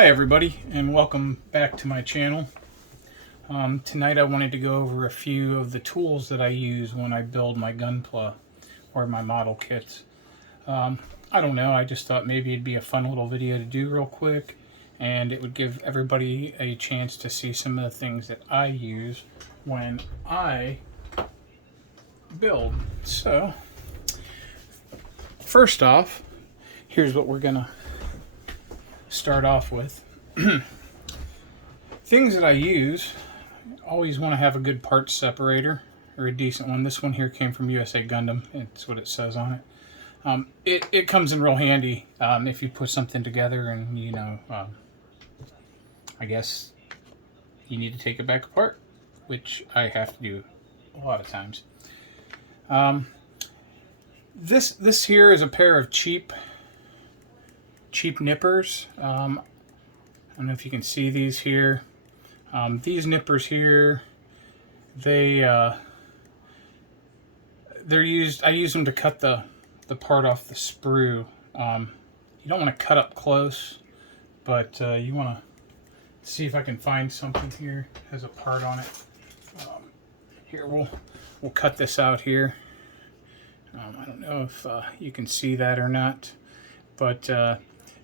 Hi everybody, and welcome back to my channel. Tonight I wanted to go over a few of the tools that I use when I build my Gunpla or my model kits. I don't know, I just thought maybe it'd be a fun little video to do real quick, and it would give everybody a chance to see some of the things that I use when I build. So, first off, here's what we're gonna start off with. Things that I use, always want to have a good parts separator or a decent one. This one here came from USA Gundam. It's what it says on it. It comes in real handy if you put something together and I guess you need to take it back apart, which I have to do a lot of times. This here is a pair of cheap nippers. I don't know if you can see these here. These nippers here, they're used. I use them to cut the part off the sprue. You don't want to cut up close, but you want to see if I can find something here that has a part on it. Here we'll cut this out here. I don't know if you can see that or not, but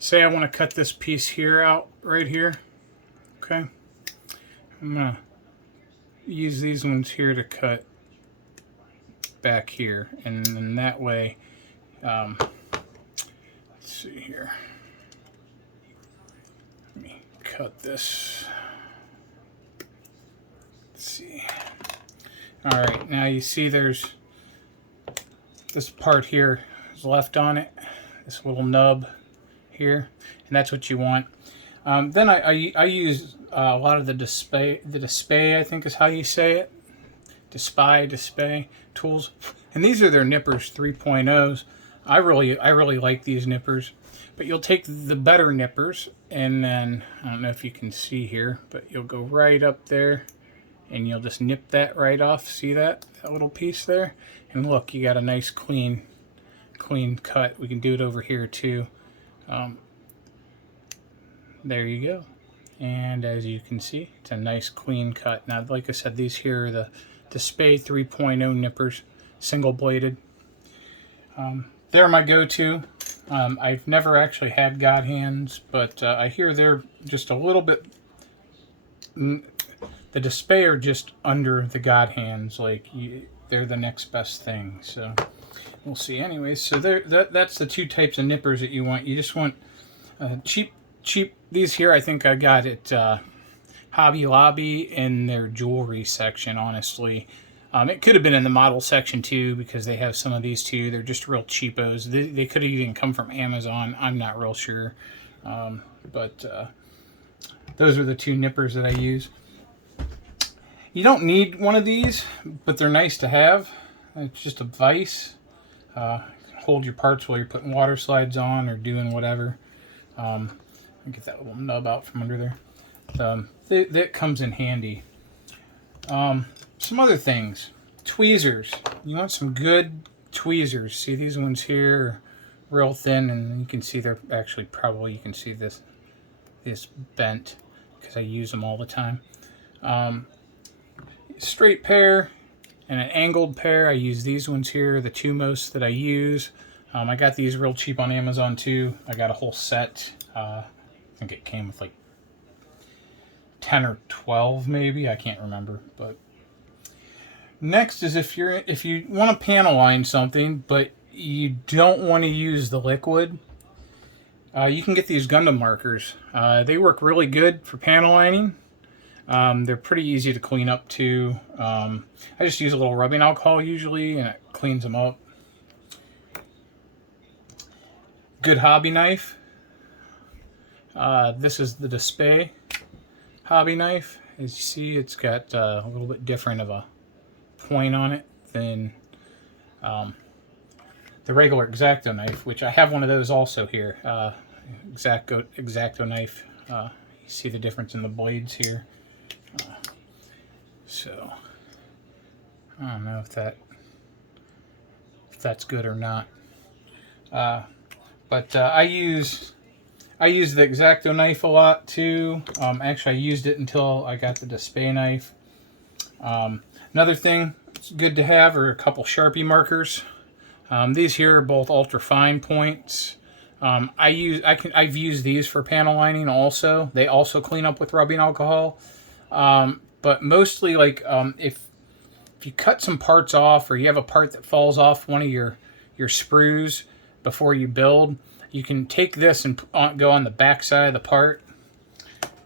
say I want to cut this piece here out right here. Okay, I'm gonna use these ones here to cut back here, and then that way, let's see here. Let me cut this. Let's see. All right, now you see there's this part here is left on it. This little nub here, and that's what you want. Then I use a lot of the display, I think is how you say it, display tools, and these are their nippers 3.0s. I really like these nippers, but you'll take the better nippers, and then I don't know if you can see here, but you'll go right up there and you'll just nip that right off. See that little piece there? And look, you got a nice clean cut. We can do it over here too. There you go. And as you can see, it's a nice clean cut. Now, like I said, these here are the Display 3.0 nippers, single bladed. They're my go-to. I've never actually had God hands, but I hear they're just a little bit. The Display are just under the God hands, like they're the next best thing. So we'll see. Anyways, so that's the two types of nippers that you want. You just want cheap. These here I think I got at Hobby Lobby in their jewelry section, honestly. It could have been in the model section too, because they have some of these too. They're just real cheapos. They could have even come from Amazon. I'm not real sure. But those are the two nippers that I use. You don't need one of these, but they're nice to have. It's just a vise. Hold your parts while you're putting water slides on or doing whatever. Get that little nub out from under there. That comes in handy. Some other things. Tweezers. You want some good tweezers. See, these ones here are real thin, and you can see they're actually you can see this bent because I use them all the time. Straight pair and an angled pair. I use these ones here, the two most that I use. I got these real cheap on Amazon too. I got a whole set. I think it came with like 10 or 12 maybe. I can't remember. But next is if you want to panel line something, but you don't want to use the liquid, you can get these Gundam markers. They work really good for panel lining. They're pretty easy to clean up too. I just use a little rubbing alcohol usually, and it cleans them up. Good hobby knife. This is the Display hobby knife. As you see, it's got a little bit different of a point on it than the regular X-Acto knife, which I have one of those also here. X-Acto knife. You see the difference in the blades here. So I don't know if that's good or not. But I use I use the X-Acto knife a lot too. Actually, I used it until I got the Display knife. Another thing it's good to have are a couple Sharpie markers. These here are both ultra fine points. I've used these for panel lining also. They also clean up with rubbing alcohol. But mostly, like, if you cut some parts off, or you have a part that falls off one of your sprues before you build, you can take this and go on the back side of the part,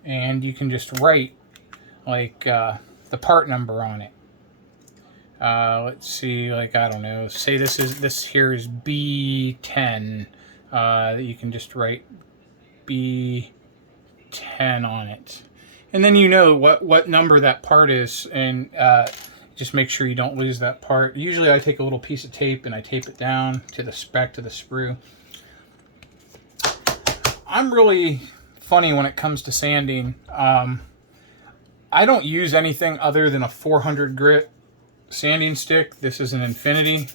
and you can just write like the part number on it. Let's see, like, I don't know, say this here is B10. You can just write B10 on it, and then you know what number that part is, and just make sure you don't lose that part. Usually I take a little piece of tape and I tape it down to back to the sprue. I'm really funny when it comes to sanding. I don't use anything other than a 400 grit sanding stick. This is an Infinity,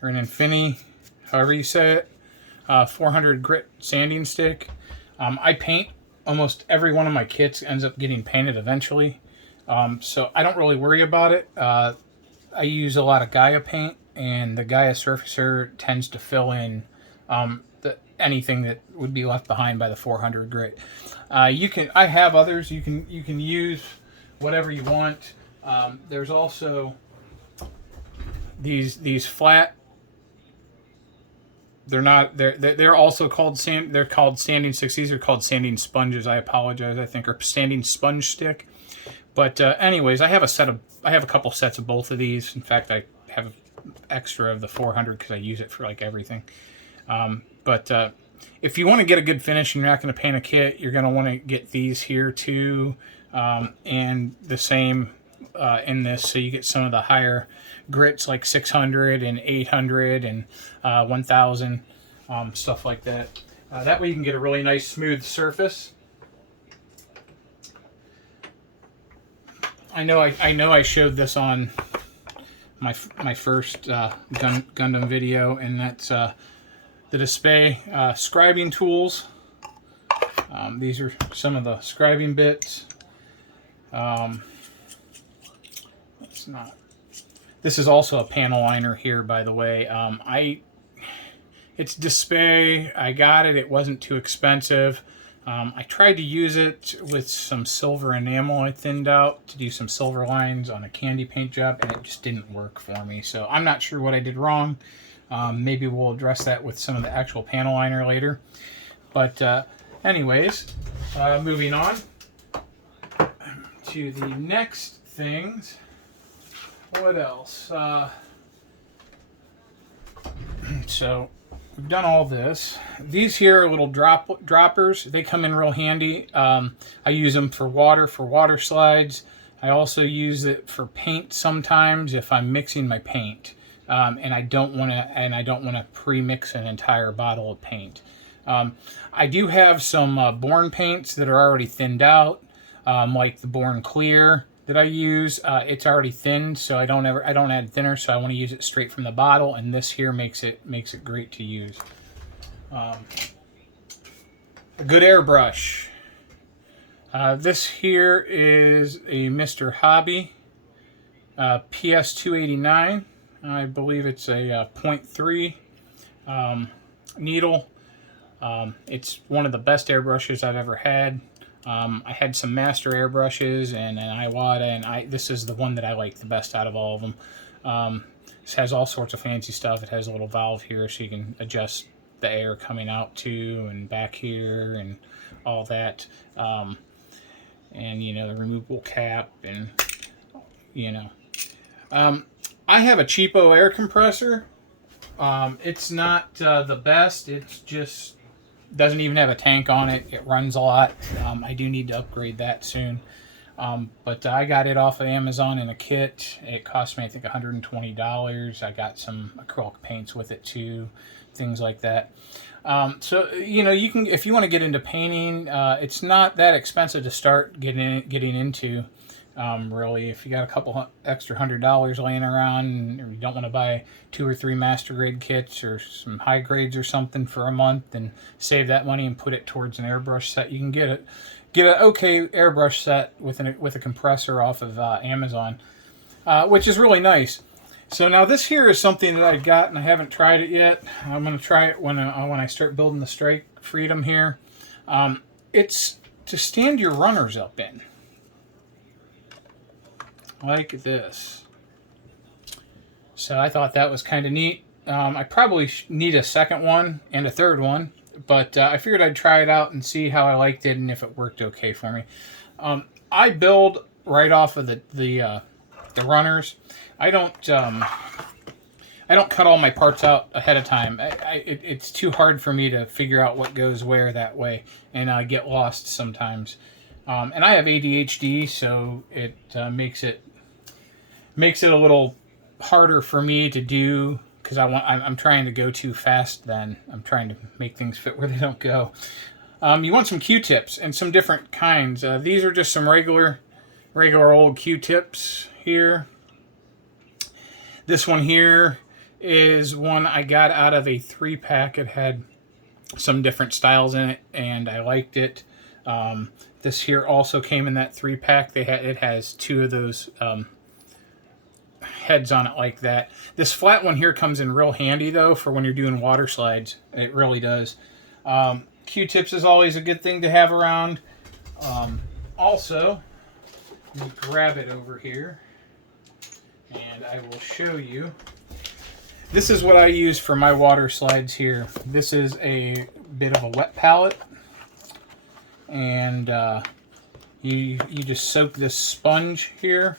or an Infini, however you say it. 400 grit sanding stick. I paint almost every one of my kits ends up getting painted eventually. So I don't really worry about it. I use a lot of Gaia paint, and the Gaia Surfacer tends to fill in anything that would be left behind by the 400 grit. I have others. You can use whatever you want. There's also these flat. They're also called they're called sanding sticks. These are called sanding sponges. I apologize. I think, or sanding sponge stick. But anyways, I have a couple sets of both of these. In fact, I have extra of the 400 because I use it for like everything. But if you want to get a good finish and you're not going to paint a kit, you're going to want to get these here too, and the same in this, so you get some of the higher grits like 600 and 800 and 1000, stuff like that. That way you can get a really nice smooth surface. I know I showed this on my first Gundam video, and that's the Display scribing tools. These are some of the scribing bits. This is also a panel liner here, by the way. It's Display. I got it. It wasn't too expensive. I tried to use it with some silver enamel I thinned out to do some silver lines on a candy paint job, and it just didn't work for me. So I'm not sure what I did wrong. Maybe we'll address that with some of the actual panel liner later. But anyways, moving on to the next things. What else? So we've done all this. These here are little droppers. They come in real handy. I use them for water slides. I also use it for paint sometimes if I'm mixing my paint, and I don't want to pre-mix an entire bottle of paint. I do have some Born paints that are already thinned out, like the Born Clear that I use. It's already thinned, so I don't add thinner, so I want to use it straight from the bottle, and this here makes it great to use. A good airbrush. This here is a Mr. Hobby PS289. I believe it's a 0.3 needle. It's one of the best airbrushes I've ever had. I had some master airbrushes and an Iwata, and this is the one that I like the best out of all of them. This has all sorts of fancy stuff. It has a little valve here so you can adjust the air coming out to and back here and all that. And, you know, the removable cap, and, you know. I have a cheapo air compressor. It's not the best. It's just doesn't even have a tank on it. It runs a lot. I do need to upgrade that soon. But I got it off of Amazon in a kit. It cost me, I think, $120. I got some acrylic paints with it too, things like that. So, you know, you can, if you want to get into painting, it's not that expensive to start getting into. Really, if you got a couple extra $100 laying around, or you don't want to buy 2 or 3 master grade kits or some high grades or something for a month, and save that money and put it towards an airbrush set, you can get an okay airbrush set with a compressor off of Amazon, which is really nice. So now this here is something that I got and I haven't tried it yet. I'm going to try it when I start building the Strike Freedom here. It's to stand your runners up in, like this. So I thought that was kind of neat. I probably need a second one and a third one, but I figured I'd try it out and see how I liked it and if it worked okay for me. I build right off of the runners. I don't cut all my parts out ahead of time. It's too hard for me to figure out what goes where that way, and I get lost sometimes. And I have ADHD, so it makes it a little harder for me to do, because I'm trying to go too fast. Then I'm trying to make things fit where they don't go. You want some Q-tips and some different kinds. These are just some regular old Q-tips here. This one here is one I got out of a 3-pack. It had some different styles in it, and I liked it. This here also came in that 3-pack. It has 2 of those heads on it like that. This flat one here comes in real handy though for when you're doing water slides. It really does. Q-tips is always a good thing to have around. Also, let me grab it over here and I will show you. This is what I use for my water slides here. This is a bit of a wet palette, and you just soak this sponge here,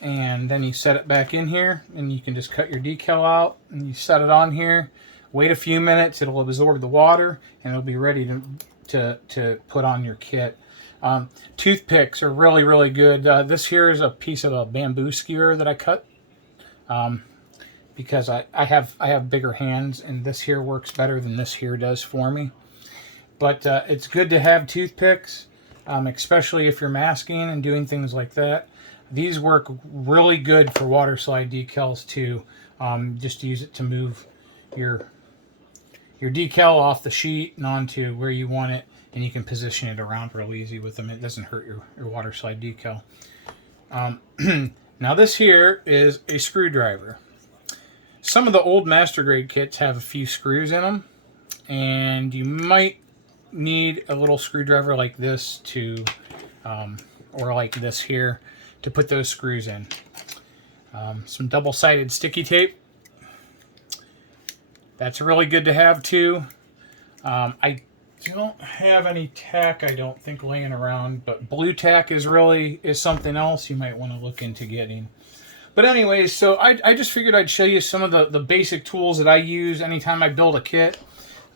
and then you set it back in here, and you can just cut your decal out and you set it on here. Wait a few minutes, it'll absorb the water and it'll be ready to put on your kit. Toothpicks are really, really good. This here is a piece of a bamboo skewer that I cut because I have bigger hands, and this here works better than this here does for me. But it's good to have toothpicks, especially if you're masking and doing things like that. These work really good for water slide decals too. Just use it to move your decal off the sheet and onto where you want it, and you can position it around real easy with them. It doesn't hurt your water slide decal. Now this here is a screwdriver. Some of the old master grade kits have a few screws in them, and you might need a little screwdriver like this or like this here to put those screws in. Some double-sided sticky tape. That's really good to have too. I don't have any tack, I don't think, laying around, but blue tack is something else you might want to look into getting. But anyways, so I just figured I'd show you some of the basic tools that I use anytime I build a kit.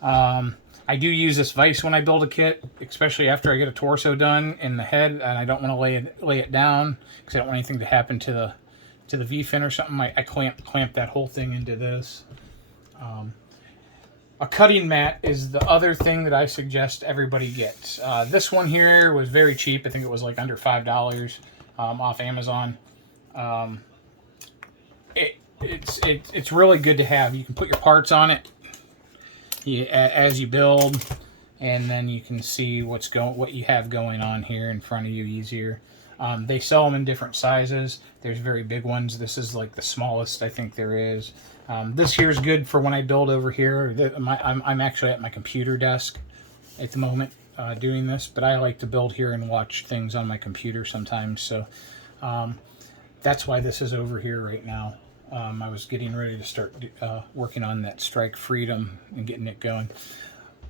I do use this vise when I build a kit, especially after I get a torso done in the head, and I don't want to lay it down because I don't want anything to happen to the V-fin or something. I clamp that whole thing into this. A cutting mat is the other thing that I suggest everybody gets. This one here was very cheap. I think it was like under $5 off Amazon. It's really good to have. You can put your parts on it as you build, and then you can see what you have going on here in front of you easier. They sell them in different sizes. There's very big ones. This is like the smallest I think there is. This here is good for when I build over here. I'm actually at my computer desk at the moment doing this, but I like to build here and watch things on my computer sometimes. So that's why this is over here right now. I was getting ready to start working on that Strike Freedom and getting it going.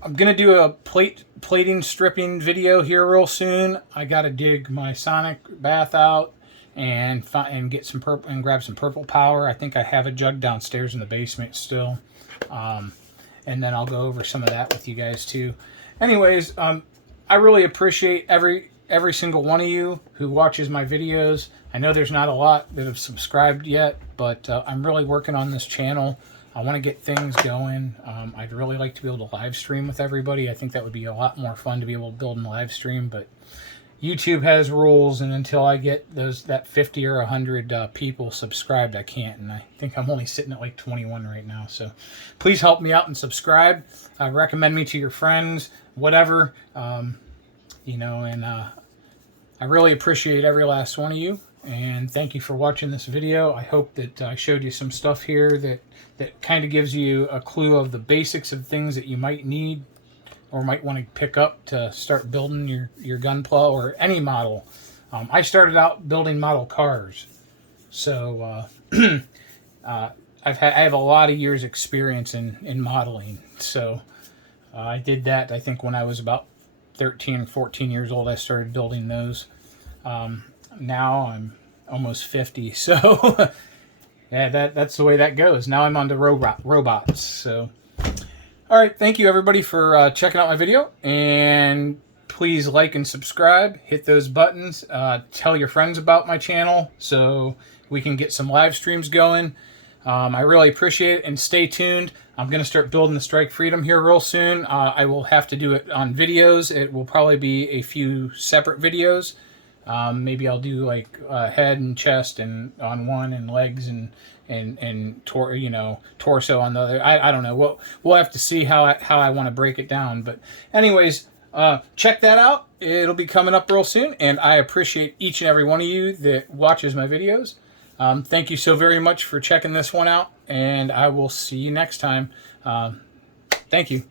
I'm going to do a plating stripping video here real soon. I got to dig my Sonic bath out and get some purple and grab some purple power. I think I have a jug downstairs in the basement still. And then I'll go over some of that with you guys too. Anyways, I really appreciate every single one of you who watches my videos. I know there's not a lot that have subscribed yet, but I'm really working on this channel. I want to get things going. I'd really like to be able to live stream with everybody. I think that would be a lot more fun to be able to build and live stream, but YouTube has rules, and until I get that 50 or 100 people subscribed, I can't. And I think I'm only sitting at like 21 right now. So please help me out and subscribe. Recommend me to your friends, whatever. You know, and I really appreciate every last one of you. And thank you for watching this video. I hope that I showed you some stuff here that kind of gives you a clue of the basics of things that you might need or might want to pick up to start building your Gunpla or any model. I started out building model cars, so I have a lot of years experience in modeling. So I did that, I think, when I was about 13 or 14 years old. I started building those. Now I'm almost 50, so yeah, that's the way that goes. Now I'm on to robots. So all right, thank you everybody for checking out my video, and please like and subscribe, hit those buttons, tell your friends about my channel so we can get some live streams going. I really appreciate it, and stay tuned. I'm going to start building the Strike Freedom here real soon. I will have to do it on videos. It will probably be a few separate videos. Maybe I'll do like head and chest and on one, and legs and torso on the other. I don't know. We'll have to see how I want to break it down. But anyways, check that out. It'll be coming up real soon, and I appreciate each and every one of you that watches my videos. Thank you so very much for checking this one out, and I will see you next time. Thank you.